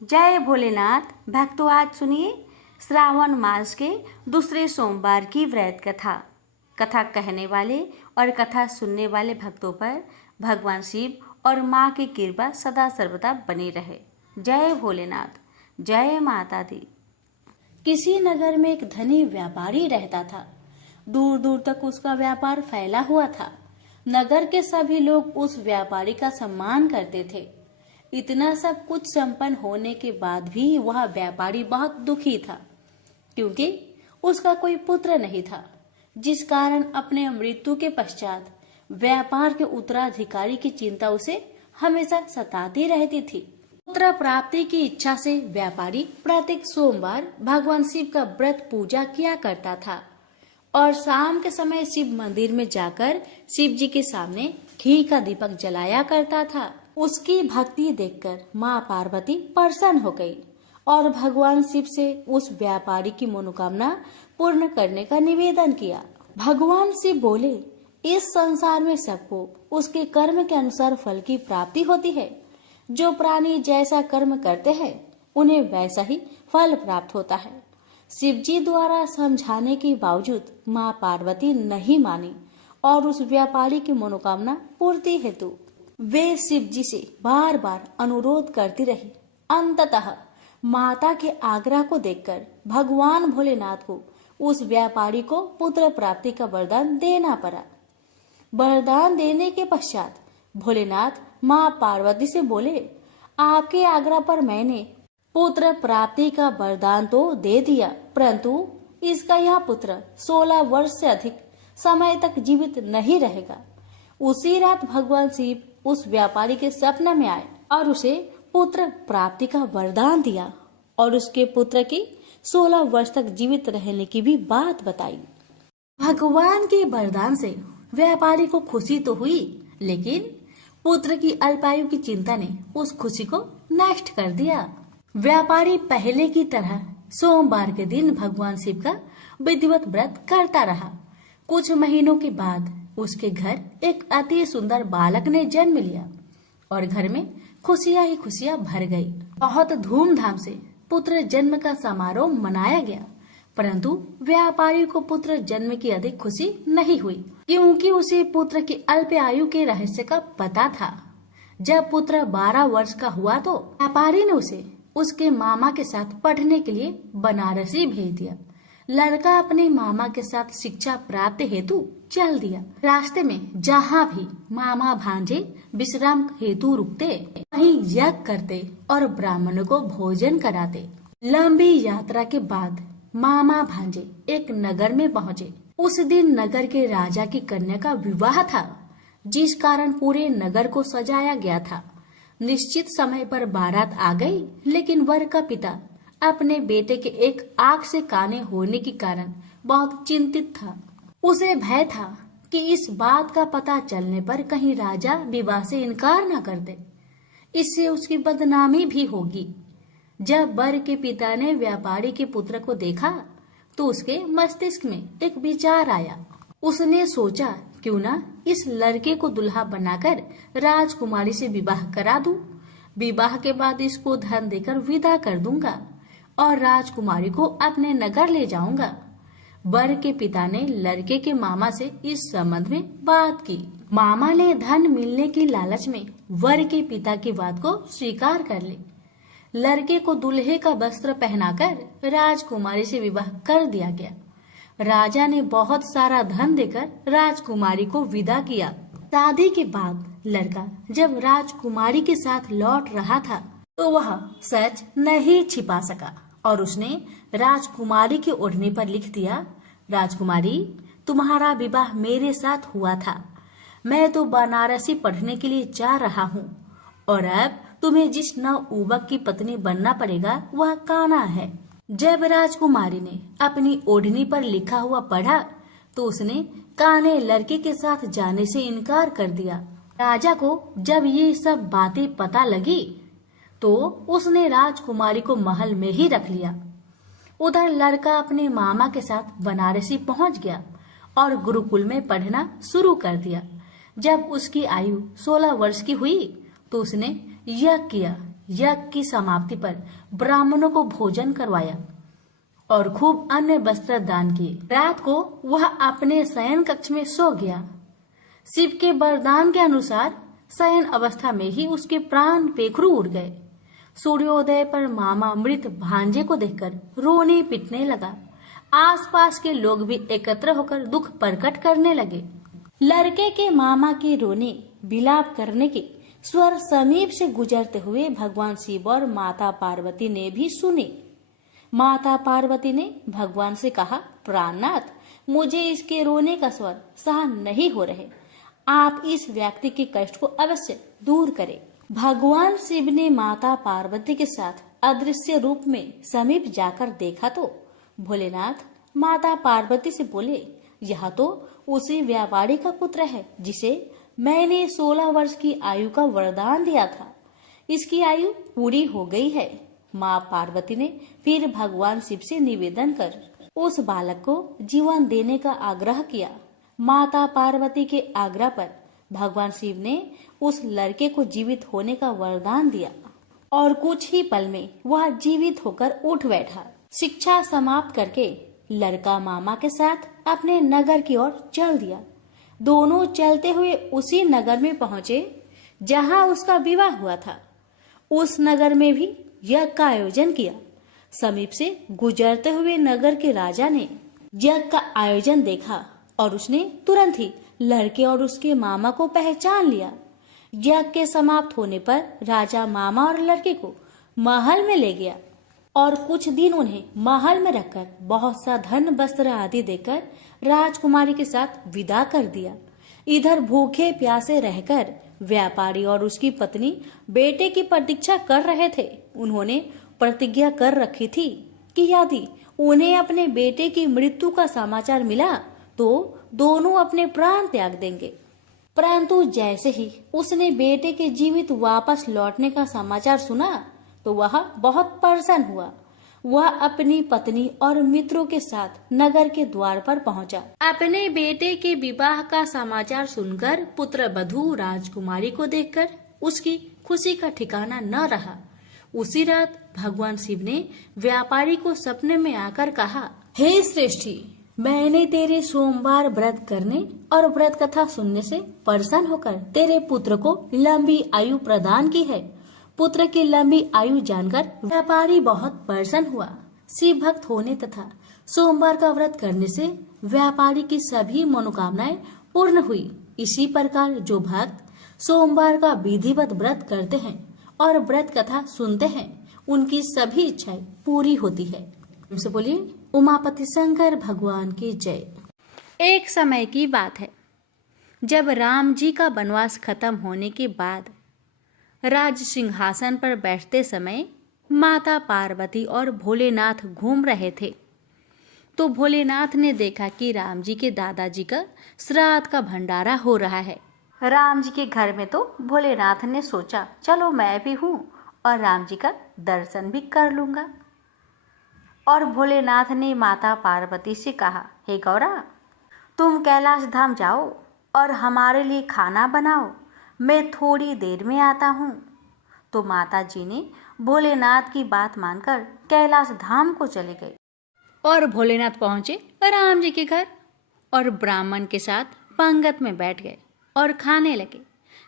जय भोलेनाथ। भक्तों, आज सुनिए श्रावण मास के दूसरे सोमवार की व्रत कथा। कथा कहने वाले और कथा सुनने वाले भक्तों पर भगवान शिव और माँ की कृपा सदा सर्वदा बनी रहे। जय भोलेनाथ, जय माता दी। किसी नगर में एक धनी व्यापारी रहता था। दूर दूर तक उसका व्यापार फैला हुआ था। नगर के सभी लोग उस व्यापारी का सम्मान करते थे। इतना सब कुछ संपन्न होने के बाद भी वह व्यापारी बहुत दुखी था, क्योंकि उसका कोई पुत्र नहीं था, जिस कारण अपने मृत्यु के पश्चात व्यापार के उत्तराधिकारी की चिंता उसे हमेशा सताती रहती थी। पुत्र प्राप्ति की इच्छा से व्यापारी प्रत्येक सोमवार भगवान शिव का व्रत पूजा किया करता था और शाम के समय शिव मंदिर में जाकर शिव जी के सामने घी का दीपक जलाया करता था। उसकी भक्ति देखकर माँ पार्वती प्रसन्न हो गई और भगवान शिव से उस व्यापारी की मनोकामना पूर्ण करने का निवेदन किया। भगवान शिव बोले, इस संसार में सबको उसके कर्म के अनुसार फल की प्राप्ति होती है। जो प्राणी जैसा कर्म करते हैं उन्हें वैसा ही फल प्राप्त होता है। शिव जी द्वारा समझाने के बावजूद माँ पार्वती नहीं मानी और उस व्यापारी की मनोकामना पूर्ति हेतु वे शिव जी से बार बार अनुरोध करती रही। अंततः माता के आग्रह को देखकर भगवान भोलेनाथ को उस व्यापारी को पुत्र प्राप्ति का वरदान देना पड़ा। वरदान देने के पश्चात भोलेनाथ माँ पार्वती से बोले, आपके आग्रह पर मैंने पुत्र प्राप्ति का वरदान तो दे दिया, परंतु इसका यह पुत्र 16 वर्ष से अधिक समय तक जीवित नहीं रहेगा। उसी रात भगवान शिव उस व्यापारी के सपने में आए और उसे पुत्र प्राप्ति का वरदान दिया और उसके पुत्र की 16 वर्ष तक जीवित रहने की भी बात बताई। भगवान के वरदान से व्यापारी को खुशी तो हुई, लेकिन पुत्र की अल्पायु की चिंता ने उस खुशी को नष्ट कर दिया। व्यापारी पहले की तरह सोमवार के दिन भगवान शिव का विधिवत व्रत करता रहा। कुछ महीनों के बाद उसके घर एक अति सुंदर बालक ने जन्म लिया और घर में खुशियां ही खुशियां भर गई। बहुत धूमधाम से पुत्र जन्म का समारोह मनाया गया, परंतु व्यापारी को पुत्र जन्म की अधिक खुशी नहीं हुई, क्योंकि उसे पुत्र की अल्प आयु के रहस्य का पता था। जब पुत्र 12 वर्ष का हुआ तो व्यापारी ने उसे उसके मामा के साथ पढ़ने के लिए बनारसी भेज दिया। लड़का अपने मामा के साथ शिक्षा प्राप्त हेतु चल दिया। रास्ते में जहाँ भी मामा भांजे विश्राम हेतु रुकते, वहीं यज्ञ करते और ब्राह्मणों को भोजन कराते। लंबी यात्रा के बाद मामा भांजे एक नगर में पहुँचे। उस दिन नगर के राजा की कन्या का विवाह था, जिस कारण पूरे नगर को सजाया गया था। निश्चित समय पर बारात आ गई, लेकिन वर का पिता अपने बेटे के एक आंख से काने होने के कारण बहुत चिंतित था। उसे भय था कि इस बात का पता चलने पर कहीं राजा विवाह से इनकार न कर दे, इससे उसकी बदनामी भी होगी। जब वर के पिता ने व्यापारी के पुत्र को देखा तो उसके मस्तिष्क में एक विचार आया। उसने सोचा, क्यों ना इस लड़के को दुल्हा बनाकर राजकुमारी से विवाह करा दूं। विवाह के बाद इसको धन देकर विदा कर दूंगा और राजकुमारी को अपने नगर ले जाऊंगा। वर के पिता ने लड़के के मामा से इस संबंध में बात की। मामा ने धन मिलने की लालच में वर के पिता की बात को स्वीकार कर ली। लड़के को दूल्हे का वस्त्र पहनाकर राजकुमारी से विवाह कर दिया गया। राजा ने बहुत सारा धन देकर राजकुमारी को विदा किया। शादी के बाद लड़का जब राजकुमारी के साथ लौट रहा था तो वह सच नहीं छिपा सका और उसने राजकुमारी की ओढ़नी पर लिख दिया, राजकुमारी, तुम्हारा विवाह मेरे साथ हुआ था। मैं तो बनारसी पढ़ने के लिए जा रहा हूँ और अब तुम्हें जिस नवयुवक की पत्नी बनना पड़ेगा वह कान्हा है। जब राजकुमारी ने अपनी ओढ़नी पर लिखा हुआ पढ़ा तो उसने कान्हे लड़के के साथ जाने से इनकार कर दिया। राजा को जब ये सब बातें पता लगी तो उसने राजकुमारी को महल में ही रख लिया। उधर लड़का अपने मामा के साथ बनारसी पहुंच गया और गुरुकुल में पढ़ना शुरू कर दिया। जब उसकी आयु 16 वर्ष की हुई तो उसने यह किया यज्ञ की समाप्ति पर ब्राह्मणों को भोजन करवाया और खूब अन्य वस्त्र दान किए। रात को वह अपने शयन कक्ष में सो गया। शिव के वरदान के अनुसार शयन अवस्था में ही उसके प्राण पेखरू उड़ गए। सूर्योदय पर मामा मृत भांजे को देखकर रोने पिटने लगा। आसपास के लोग भी एकत्र होकर दुख प्रकट करने लगे। लड़के के मामा के रोने विलाप करने के स्वर समीप से गुजरते हुए भगवान शिव और माता पार्वती ने भी सुने। माता पार्वती ने भगवान से कहा, प्राणनाथ, मुझे इसके रोने का स्वर सहन नहीं हो रहे, आप इस व्यक्ति के कष्ट को अवश्य दूर करें। भगवान शिव ने माता पार्वती के साथ अदृश्य रूप में समीप जाकर देखा तो भोलेनाथ माता पार्वती से बोले, यह तो उसी व्यापारी का पुत्र है जिसे मैंने 16 वर्ष की आयु का वरदान दिया था। इसकी आयु पूरी हो गई है। माँ पार्वती ने फिर भगवान शिव से निवेदन कर उस बालक को जीवन देने का आग्रह किया। माता पार्वती के आग्रह पर भगवान शिव ने उस लड़के को जीवित होने का वरदान दिया और कुछ ही पल में वह जीवित होकर उठ बैठा। शिक्षा समाप्त करके लड़का मामा के साथ अपने नगर की ओर चल दिया। दोनों चलते हुए उसी नगर में पहुंचे जहां उसका विवाह हुआ था। उस नगर में भी यज्ञ का आयोजन किया। समीप से गुजरते हुए नगर के राजा ने यज्ञ का आयोजन देखा और उसने तुरंत ही लड़के और उसके मामा को पहचान लिया। यज्ञ के समाप्त होने पर राजा मामा और लड़के को महल में ले गया और कुछ दिन उन्हें महल में रखकर बहुत सा धन वस्त्र आदि देकर राजकुमारी के साथ विदा कर दिया। इधर भूखे प्यासे रहकर व्यापारी और उसकी पत्नी बेटे की प्रतीक्षा कर रहे थे। उन्होंने प्रतिज्ञा कर रखी थी कि यदि उन्हें अपने बेटे की मृत्यु का समाचार मिला तो दोनों अपने प्राण त्याग देंगे। परंतु जैसे ही उसने बेटे के जीवित वापस लौटने का समाचार सुना तो वह बहुत परेशान हुआ। वह अपनी पत्नी और मित्रों के साथ नगर के द्वार पर पहुंचा। अपने बेटे के विवाह का समाचार सुनकर पुत्र वधू राजकुमारी को देखकर उसकी खुशी का ठिकाना न रहा। उसी रात भगवान शिव ने व्यापारी को सपने में आकर कहा, हे श्रेष्ठी, मैंने तेरे सोमवार व्रत करने और व्रत कथा सुनने से प्रसन्न होकर तेरे पुत्र को लंबी आयु प्रदान की है। पुत्र की लंबी आयु जानकर व्यापारी बहुत प्रसन्न हुआ। शिव भक्त होने तथा सोमवार का व्रत करने से व्यापारी की सभी मनोकामनाएं पूर्ण हुई। इसी प्रकार जो भक्त सोमवार का विधिवत व्रत करते हैं और व्रत कथा सुनते हैं उनकी सभी इच्छाएं पूरी होती है। उनसे बोलिए उमापति शंकर भगवान की जय। एक समय की बात है, जब राम जी का वनवास खत्म होने के बाद राज सिंहासन पर बैठते समय माता पार्वती और भोलेनाथ घूम रहे थे तो भोलेनाथ ने देखा कि राम जी के दादाजी का श्राद्ध का भंडारा हो रहा है। राम जी के घर में तो भोलेनाथ ने सोचा, चलो मैं भी हूँ और राम जी का दर्शन भी कर लूँगा। और भोलेनाथ ने माता पार्वती से कहा, हे गौरा, तुम कैलाश धाम जाओ और हमारे लिए खाना बनाओ, मैं थोड़ी देर में आता हूँ। तो माता जी ने भोलेनाथ की बात मानकर कैलाश धाम को चले गए और भोलेनाथ पहुँचे राम जी के घर और ब्राह्मण के साथ पंगत में बैठ गए और खाने लगे।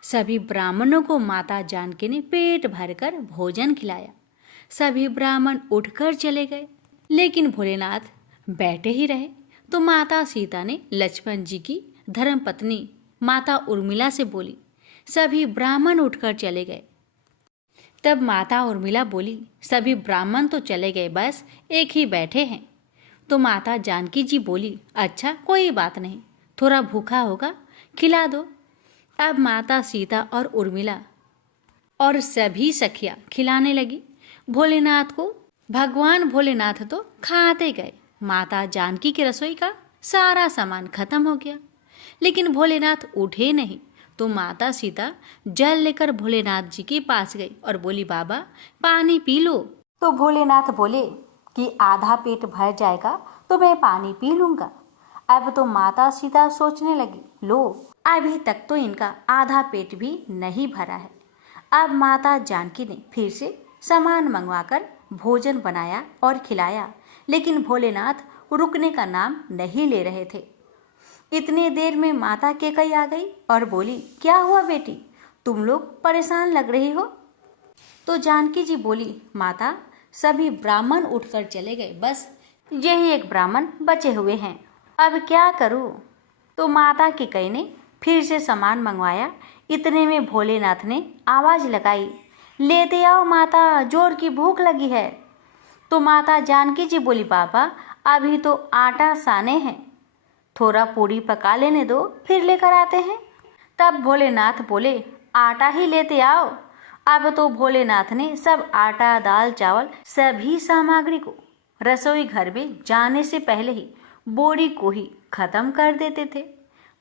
सभी ब्राह्मणों को माता जानकी ने पेट भरकर भोजन खिलाया। सभी ब्राह्मण उठकर चले गए, लेकिन भोलेनाथ बैठे ही रहे। तो माता सीता ने लक्ष्मण जी की धर्मपत्नी माता उर्मिला से बोली, सभी ब्राह्मण उठकर चले गए। तब माता उर्मिला बोली, सभी ब्राह्मण तो चले गए, बस एक ही बैठे हैं। तो माता जानकी जी बोली, अच्छा कोई बात नहीं, थोड़ा भूखा होगा, खिला दो। अब माता सीता और उर्मिला और सभी सखियाँ खिलाने लगी भोलेनाथ को। भगवान भोलेनाथ तो खाते गए। माता जानकी की रसोई का सारा सामान खत्म हो गया, लेकिन भोलेनाथ उठे नहीं। तो माता सीता जल लेकर भोलेनाथ जी के पास गई और बोली, बाबा पानी पी लो। तो भोलेनाथ बोले कि आधा पेट भर जाएगा तो मैं पानी पी लूँगा। अब तो माता सीता सोचने लगी, लो अभी तक तो इनका आधा पेट भी नहीं भरा है, अब माता जानकी ने फिर से सामान मंगवाकर भोजन बनाया और खिलाया, लेकिन भोलेनाथ रुकने का नाम नहीं ले रहे थे। इतनी देर में माता केकई आ गई और बोली, क्या हुआ बेटी, तुम लोग परेशान लग रही हो? तो जानकी जी बोली, माता सभी ब्राह्मण उठकर चले गए, बस यही एक ब्राह्मण बचे हुए हैं, अब क्या करूं? तो माता केकई ने फिर से सामान मंगवाया। इतने में भोलेनाथ ने आवाज लगाई, लेते आओ माता, जोर की भूख लगी है। तो माता जानकी जी बोली, बाबा अभी तो आटा साने हैं, थोड़ा पूरी पका लेने दो, फिर लेकर आते हैं। तब भोलेनाथ बोले, आटा ही लेते आओ। अब तो भोलेनाथ ने सब आटा, दाल, चावल सभी सामग्री को रसोई घर में जाने से पहले ही बोरी को ही खत्म कर देते थे।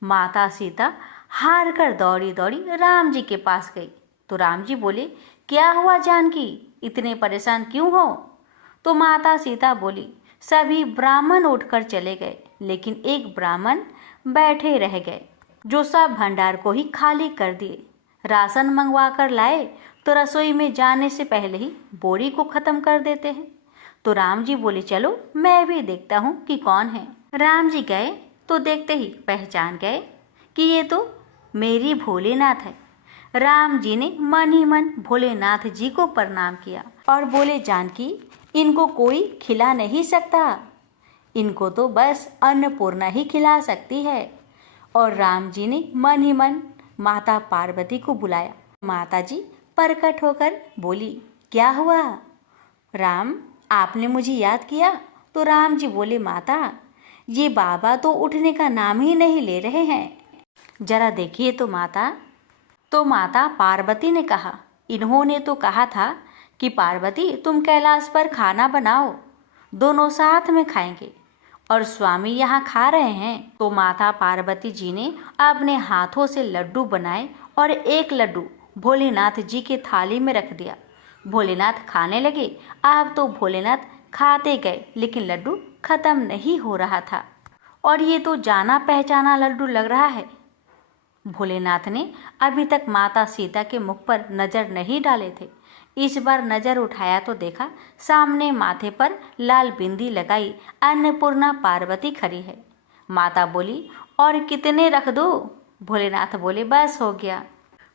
माता सीता हार कर दौड़ी दौड़ी राम जी के पास गई। तो राम जी बोले, क्या हुआ जानकी, इतने परेशान क्यों हो? तो माता सीता बोली, सभी ब्राह्मण उठकर चले गए, लेकिन एक ब्राह्मण बैठे रह गए, जो सब भंडार को ही खाली कर दिए। राशन मंगवा कर लाए तो रसोई में जाने से पहले ही बोरी को खत्म कर देते हैं। तो राम जी बोले, चलो मैं भी देखता हूँ कि कौन है। राम जी गए तो देखते ही पहचान गए कि ये तो मेरी भोलेनाथ है। राम जी ने मन ही मन भोलेनाथ जी को प्रणाम किया और बोले, जानकी इनको कोई खिला नहीं सकता, इनको तो बस अन्नपूर्णा ही खिला सकती है। और राम जी ने मन ही मन माता पार्वती को बुलाया। माता जी प्रकट होकर बोली, क्या हुआ राम, आपने मुझे याद किया? तो राम जी बोले, माता ये बाबा तो उठने का नाम ही नहीं ले रहे हैं, जरा देखिए तो माता। तो माता पार्वती ने कहा, इन्होंने तो कहा था कि पार्वती तुम कैलाश पर खाना बनाओ, दोनों साथ में खाएंगे, और स्वामी यहाँ खा रहे हैं। तो माता पार्वती जी ने अपने हाथों से लड्डू बनाए और एक लड्डू भोलेनाथ जी के थाली में रख दिया। भोलेनाथ खाने लगे। अब तो भोलेनाथ खाते गए, लेकिन लड्डू खत्म नहीं हो रहा था, और ये तो जाना पहचाना लड्डू लग रहा है। भोलेनाथ ने अभी तक माता सीता के मुख पर नजर नहीं डाले थे। इस बार नजर उठाया तो देखा सामने माथे पर लाल बिंदी लगाई अन्नपूर्णा पार्वती खड़ी है। माता बोली, और कितने रख दो? भोलेनाथ बोले, बस हो गया।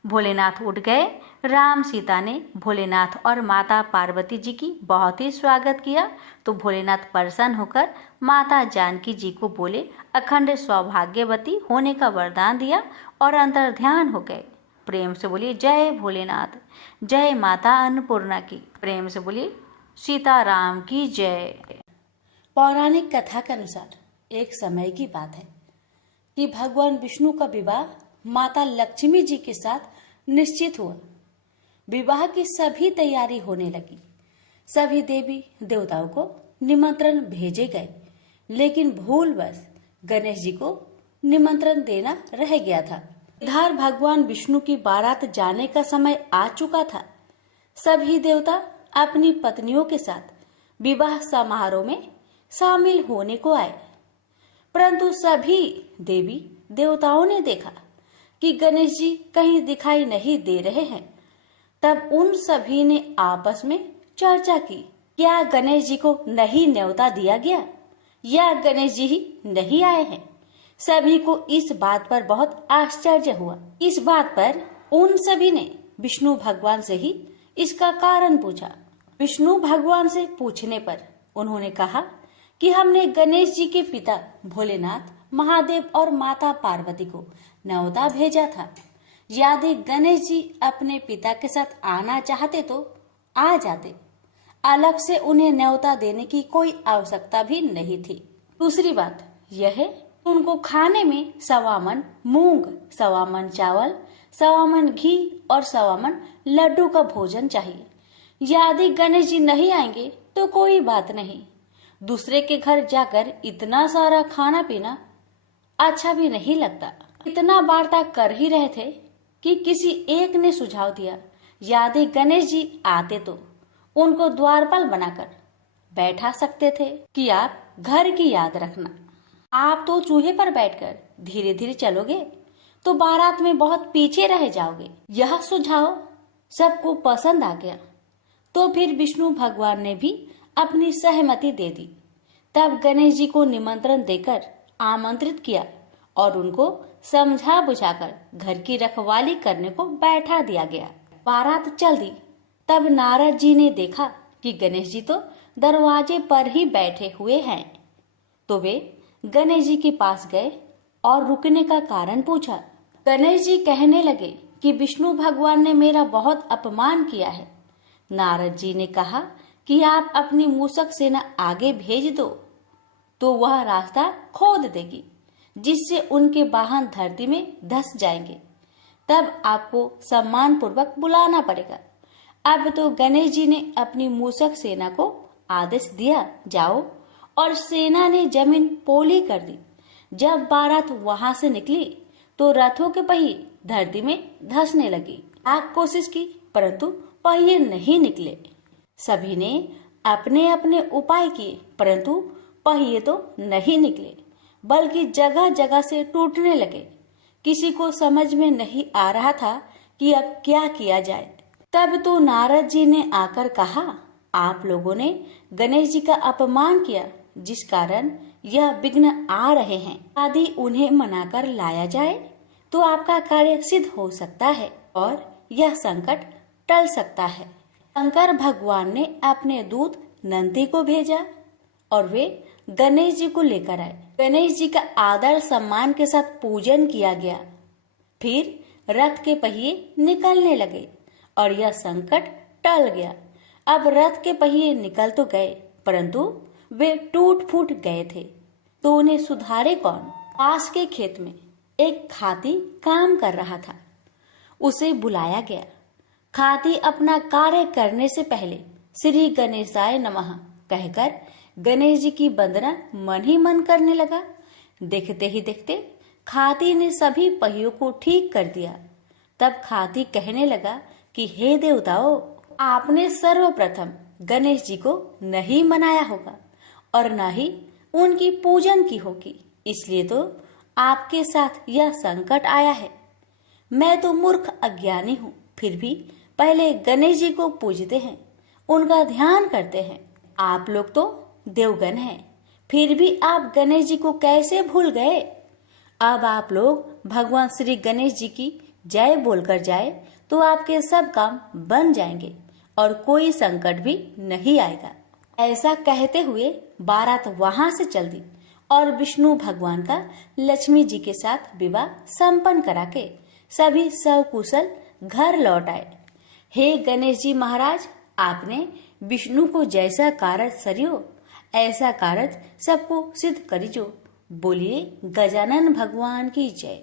भोलेनाथ उठ गए। राम सीता ने भोलेनाथ और माता पार्वती जी की बहुत ही स्वागत किया। तो भोलेनाथ प्रसन्न होकर माता जानकी जी को बोले, अखंड सौभाग्यवती होने का वरदान दिया और अंतर ध्यान हो गए। प्रेम से बोलिए, जय भोलेनाथ, जय माता अन्नपूर्णा की। प्रेम से बोलिए, सीताराम की जय। पौराणिक कथा के अनुसार एक समय की बात है कि भगवान विष्णु का विवाह माता लक्ष्मी जी के साथ निश्चित हुआ। विवाह की सभी तैयारी होने लगी। सभी देवी देवताओं को निमंत्रण भेजे गए, लेकिन भूलवश गणेश जी को निमंत्रण देना रह गया था। इधर भगवान विष्णु की बारात जाने का समय आ चुका था। सभी देवता अपनी पत्नियों के साथ विवाह समारोह में शामिल होने को आए, परंतु सभी देवी देवताओं ने देखा कि गणेश जी कहीं दिखाई नहीं दे रहे हैं। तब उन सभी ने आपस में चर्चा की, क्या गणेश जी को नहीं न्योता दिया गया या गणेश जी ही नहीं आए हैं। सभी को इस बात पर बहुत आश्चर्य हुआ। इस बात पर उन सभी ने विष्णु भगवान से ही इसका कारण पूछा। विष्णु भगवान से पूछने पर उन्होंने कहा कि हमने गणेश जी के पिता भोलेनाथ, महादेव और माता पार्वती को न्योता भेजा था। यदि गणेश जी अपने पिता के साथ आना चाहते तो आ जाते, अलग से उन्हें न्योता देने की कोई आवश्यकता भी नहीं थी। दूसरी बात यह है, उनको खाने में 1.25 मन मूंग, 1.25 मन चावल, 1.25 मन घी और 1.25 मन लड्डू का भोजन चाहिए। यदि गणेश जी नहीं आएंगे तो कोई बात नहीं, दूसरे के घर जाकर इतना सारा खाना पीना अच्छा भी नहीं लगता। इतना वार्ता कर ही रहे थे कि किसी एक ने सुझाव दिया, यदि गणेश जी आते तो उनको द्वारपाल बनाकर बैठा सकते थे कि आप घर की याद रखना, आप तो चूहे पर बैठकर धीरे धीरे चलोगे तो बारात में बहुत पीछे रह जाओगे। यह सुझाव सबको पसंद आ गया। तो फिर विष्णु भगवान ने भी अपनी सहमति दे दी। तब गणेश जी को निमंत्रण देकर आमंत्रित किया और उनको समझा बुझाकर घर की रखवाली करने को बैठा दिया गया। बारात चल दी। तब नारद जी ने देखा कि गणेश जी तो दरवाजे पर ही बैठे हुए हैं। तो वे गणेश जी के पास गए और रुकने का कारण पूछा। गणेश जी कहने लगे कि विष्णु भगवान ने मेरा बहुत अपमान किया है। नारद जी ने कहा कि आप अपनी मूषक सेना आगे भेज दो तो वह रास्ता खोद देगी, जिससे उनके वाहन धरती में धंस जाएंगे। तब आपको सम्मान पूर्वक बुलाना पड़ेगा। अब तो गणेश जी ने अपनी मूषक सेना को आदेश दिया, जाओ, और सेना ने जमीन पोली कर दी। जब बारात वहां से निकली तो रथों के पहिए धरती में धंसने लगी। लाख कोशिश की परंतु पहिए नहीं निकले। सभी ने अपने अपने उपाय किए परंतु पहिए तो नहीं निकले, बल्कि जगह जगह से टूटने लगे। किसी को समझ में नहीं आ रहा था कि अब क्या किया जाए। तब तो नारद जी ने आकर कहा, आप लोगों ने गणेश जी का अपमान किया, जिस कारण यह विघ्न आ रहे हैं। यदि उन्हें मनाकर लाया जाए तो आपका कार्य सिद्ध हो सकता है और यह संकट टल सकता है। शंकर भगवान ने अपने दूत नंदी को भेजा और वे गणेश जी को लेकर आए। गणेश जी का आदर सम्मान के साथ पूजन किया गया। फिर रथ के पहिए निकलने लगे और यह संकट टल गया। अब रथ के पहिए निकल तो गए परंतु वे टूट फूट गए थे, तो उन्हें सुधारे कौन। पास के खेत में एक खाती काम कर रहा था। उसे बुलाया गया। खाती अपना कार्य करने से पहले श्री गणेशाय नमः कहकर गणेश जी की वंदना मन ही मन करने लगा। देखते ही देखते खाती ने सभी पहियों को ठीक कर दिया। तब खाती कहने लगा कि हे देवताओं, आपने सर्वप्रथम गणेश जी को नहीं मनाया होगा और न ही उनकी पूजन की होगी, इसलिए तो आपके साथ यह संकट आया है। मैं तो मूर्ख अज्ञानी हूँ, फिर भी पहले गणेश जी को पूजते हैं, उनका ध्यान करते हैं। आप लोग तो देवगण हैं, फिर भी आप गणेश जी को कैसे भूल गए। अब आप लोग भगवान श्री गणेश जी की जय बोलकर जाए तो आपके सब काम बन जाएंगे और कोई संकट भी नहीं आएगा। ऐसा कहते हुए बारात वहां से चल दी और विष्णु भगवान का लक्ष्मी जी के साथ विवाह संपन्न करा के सभी सकुशल घर लौट आए। हे गणेश जी महाराज, आपने विष्णु को जैसा कार्य सरियो ऐसा कार्य सबको सिद्ध करिजो। बोलिए गजानन भगवान की जय।